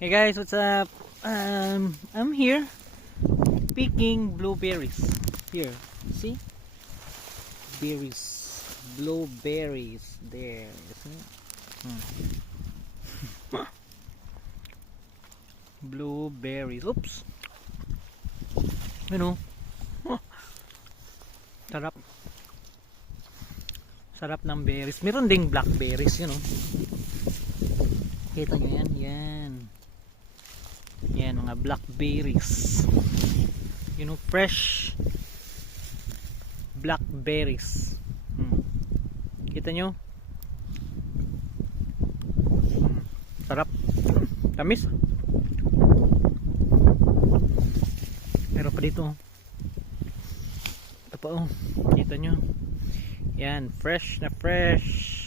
Hey guys, what's up? I'm here picking blueberries. Here, see? Berries, blueberries. There, you see? Blueberries. Oops. You know, sarap. Sarap ng berries. Meron ding blackberries, you know. Kita nyo yan? Yan. Yan, mga blackberries. You know, fresh blackberries. Kita nyo? Sarap. Tamis. Meron pa dito. Ito pa oh. Kita nyo? Yan, fresh na fresh.